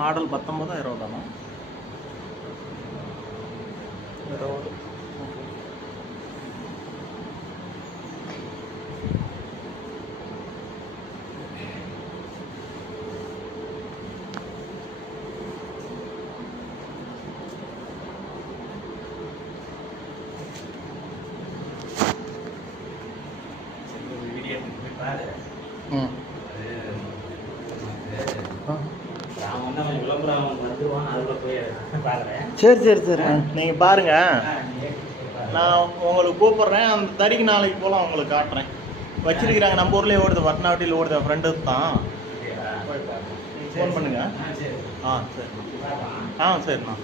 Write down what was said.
Model 19 20 20. சரி சரி சரி நீங்கள் பாருங்கள், நான் உங்களுக்கு கூப்பிட்றேன். அந்த தறிக்கு நாளைக்கு போகலாம், உங்களுக்கு காட்டுறேன். வச்சிருக்கிறாங்க, நம்ம ஊர்லேயே ஓடுது, வட்டநாட்டில் ஓடுது, ஃப்ரெண்டு தான். ஃபோன் பண்ணுங்கள். ஆ சரிண்ணா. ஆ சரிண்ணா.